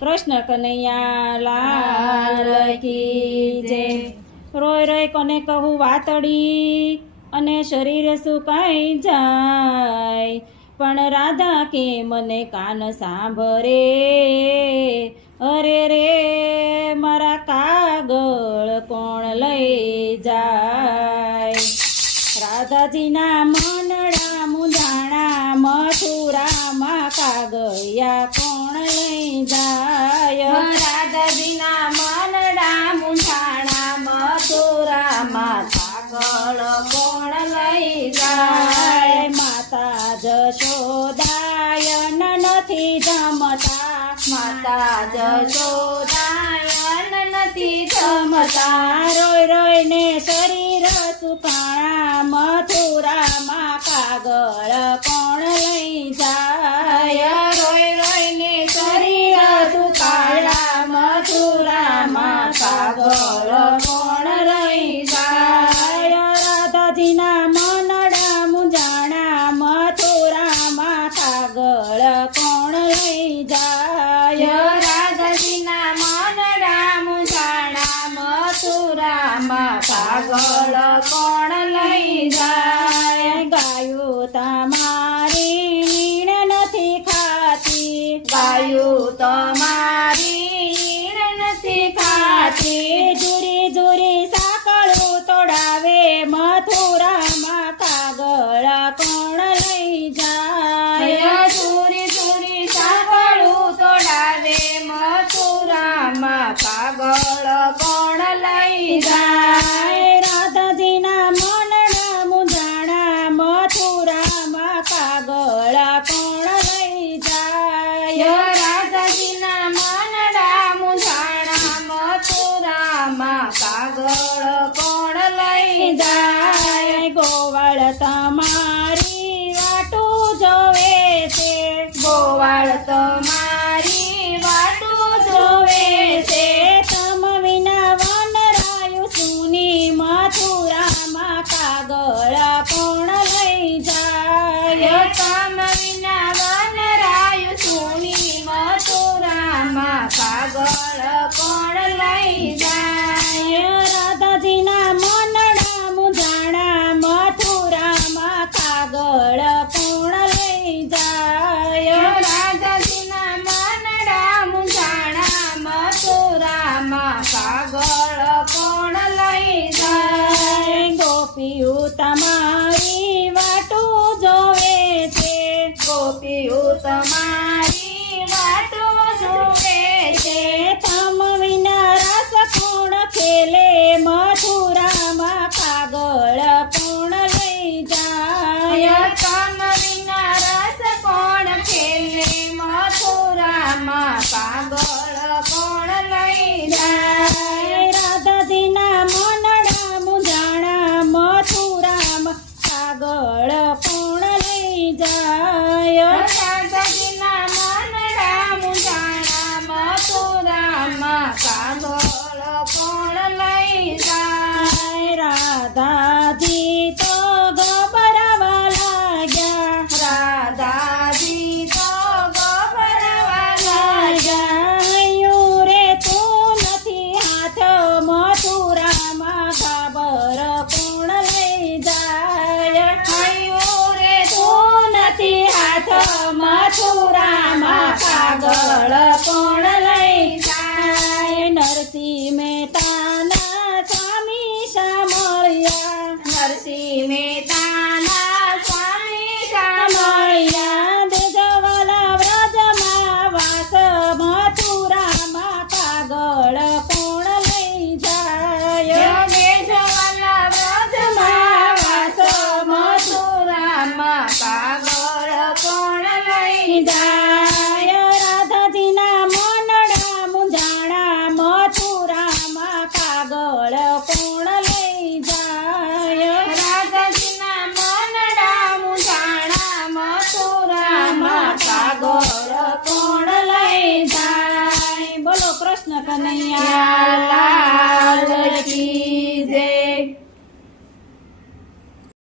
કૃષ્ણ કનૈયા લાલ કી જય। રોય રોય કોને કહું વાતડી અને શરીર સુકાઈ જાય, પણ રાધા કે મને કાન સાંભળે। અરે રે મારા કાગળ કોણ લઈ જાય। રાધાજીના મનડા મુંજાણા મથુરામાં કાગળિયા કોણ લઈ જાય। રાધાજીના મનડા મુંજાણા મથુરામાં કાગળ કોણ લઈ જાય। માતા જશોદાયન નથી જમતા, માતા જશોદાયન નથી જમતા। રોય રોય ને શરીર સુકાણા મથુરામાં કાગળ કોણ લઈ જાય। રોય રોય ને શરીર સુકાળા મથુરામાં કાગળ કોણ લઈ જાય। રાધાજીના મનડા મુંજાણા મથુરામાં કાગળ કોણ લઈ જાય। રાધાજીના મનડા મુંજાણા મથુરામાં કાગળ કોણ લઈ જાય। ગાયું તમારી નીણ નથી ખાતી, ગાયું તમારી નીણ નથી ખાતી। જુરી જુરી સાંકળું તોડાવે મથુરામાં કાગળ કોણ લઈ જાય। ચૂરી ચૂરી સાંકળું તોડાવે મથુરામાં કાગળ કોણ લઈ જાય। રાધાજીના મનડા મુંજાણા મથુરામાં કાગળ કોણ લઈ જાય। રાધાજીના મનડા મુંજાણા મથુરામાં કાગળ કોણ લઈ જાય। ગોવાળ તમારી વાટું જોવે છે, ગોવાળ તમારી વાટું જોવે છે। તમ વિના વનરાયું સુની મથુરામાં કાગળ કોણ લઈ જાય। તમ વિના વનરાયું સુની મથુરામાં કાગળ કોણ લઈ જાય। રાધાજીના મનડા મુંજાણા મથુરામાં કાગળ કોણ લઈ જાય। રાધાજીના મનડા મુંજાણા મથુરામાં કાગળ કોણ લઈ જાય। ગોપીયું તમારી વાટું જોવે છે, ગોપીયું તમારી વાટું જોવે છે। તમ વિના રસ કોણ ખેલે મથુરામાં કાગળ કોણ લઈ જાય। તમ વિના રસ કોણ ખેલે મથુરામાં કાગળ કોણ લઈ જાય। રાધાજીના મનડા મુંજાણા મથુરામાં કાગળ કોણ લઈ જાય। રાધાજીના મનડા મુંજાણા મથુરામાં કાગળ કોણ લઈ જાય। રાધાજી તો ગભરાવા લાગ્યા, રાધાજી તો ગભરાવા લાગ્યા। હૈયું રે તું નથી હાથ મથુરામાં ખબર કોણ લઈ જાય। હૈયું રે તું નથી હાથ મથુરામાં કાગળ કોણ લઈ જાય। નરસિંહ મહેતાના સ્વામી સાંભળ્યા, નરસિંહ મહેતાના સ્વામી સાંભળ્યા। મળ્યા દેજવાલા વ્રજમાં વાસ મથુરામાં કાગળ કોણ લઈ જાય। દેશવાલા વ્રજમાં વાસ મથુરામાં કાગળ કોણ લઈ જાય। રાધાજીના મનડા મુંજાણા મથુરામાં કાગળ કોણ લઈ જાય। રાધાજીના મનડા મુંજાણા મથુરામાં કાગળ કોણ લઈ જાય। બોલો કૃષ્ણ કનૈયા યા લાલ